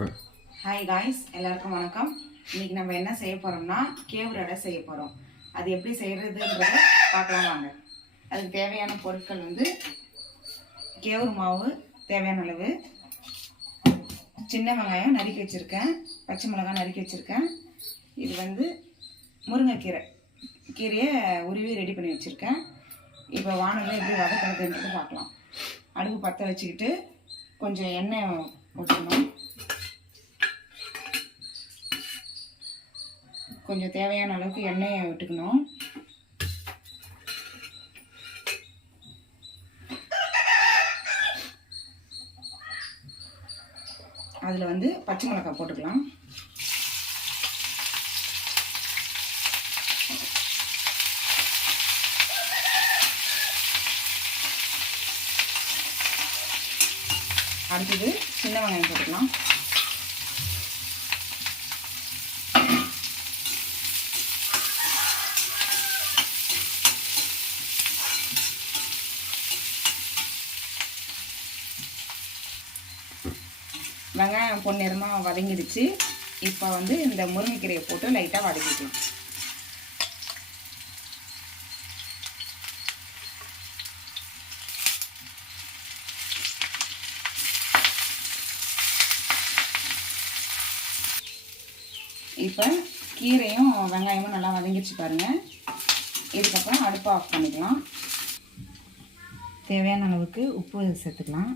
Hi guys, எல்லாருக்கும் வணக்கம். இன்னைக்கு நம்ம என்ன செய்ய போறோம்னா கேவுரு அடை செய்ய போறோம். அது எப்படி செய்யறதுன்றத பார்க்கலாம் வாங்க. அதுக்கு தேவையான பொருட்கள் வந்து கேவுரு மாவு தேவையான அளவு, சின்ன வெங்காயம் நறுக்கி வச்சிருக்கேன், பச்சை மிளகாய் நறுக்கி வச்சிருக்கேன். இது வந்து முருங்கைக்கீரையை உருவி ரெடி பண்ணி வச்சிருக்கேன். இப்போ வானலில் எப்படி வதக்கிறதுன்றது பார்க்கலாம். அடுப்பு பற்ற வச்சுக்கிட்டு கொஞ்சம் எண்ணெய் ஊற்றணும். கொஞ்சம் தேவையான அளவுக்கு எண்ணெயை விட்டுக்கணும். அதில் வந்து பச்சை மிளகாய் போட்டுக்கலாம். அடுத்தது சின்ன வெங்காயம் போட்டுக்கலாம். வெங்காயம் பொன்னிறமாக வதங்கிடுச்சு. இப்போ வந்து இந்த முருங்கைக்கீரையை போட்டு லைட்டாக வதக்கிக்கலாம். இப்போ கீரையும் வெங்காயமும் நல்லா வதங்கிடுச்சு பாருங்கள். இதுக்கப்புறம் அடுப்பை ஆஃப் பண்ணிக்கலாம். தேவையான அளவுக்கு உப்பு சேர்த்துக்கலாம்.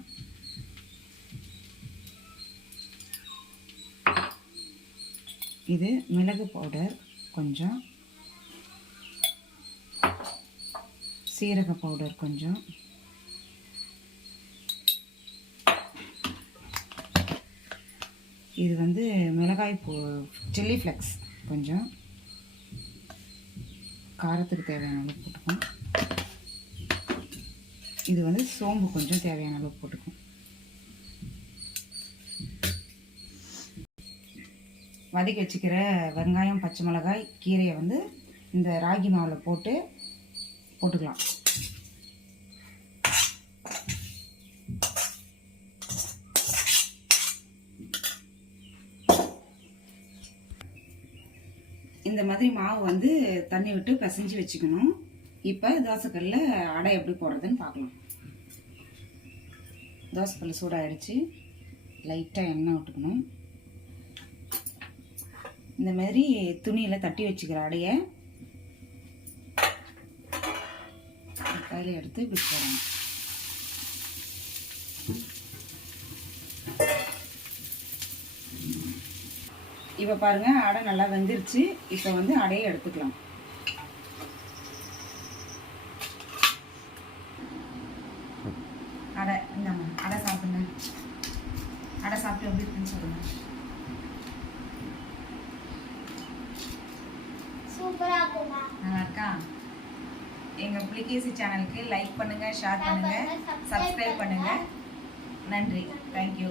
இது மிளகு பவுடர் கொஞ்சம், சீரக பவுடர் கொஞ்சம், இது வந்து மிளகாய் சில்லி ஃப்ளெக்ஸ் கொஞ்சம், காரத்துக்கு தேவையான அளவு போட்டுக்கும். இது வந்து சோம்பு கொஞ்சம் தேவையான அளவு போட்டுக்கும். வதக்கி வச்சுக்கிற வெங்காயம் பச்சை மிளகாய் கீரையை வந்து இந்த ராகி மாவில் போட்டுக்கலாம். இந்த மாதிரி மாவு வந்து தண்ணி விட்டு பிசைஞ்சு வச்சுக்கணும். இப்போ தோசைக்கல்ல அடை எப்படி போடுறதுன்னு பார்க்கலாம். தோசைக்கல் சூடாகிடுச்சு. லைட்டாக எண்ணெய் விட்டுக்கணும். இந்த மாதிரி துணியில் தட்டி வச்சுக்கிற அடையை கையில் எடுத்து இப்படி போடணும். இப்போ பாருங்கள், அடை நல்லா வெந்துருச்சு. இப்போ வந்து அடையை எடுத்துக்கலாம். அடை இந்தாங்க, அடை சாப்பிடுங்க. அடை சாப்பிட்டு எப்படி இருக்குன்னு சொல்லுங்கள். நல்லா இருக்கா? எங்கள் புலிகேசி சேனலுக்கு லைக் பண்ணுங்கள், ஷேர் பண்ணுங்கள், சப்ஸ்கிரைப் பண்ணுங்கள். நன்றி. தேங்க்யூ.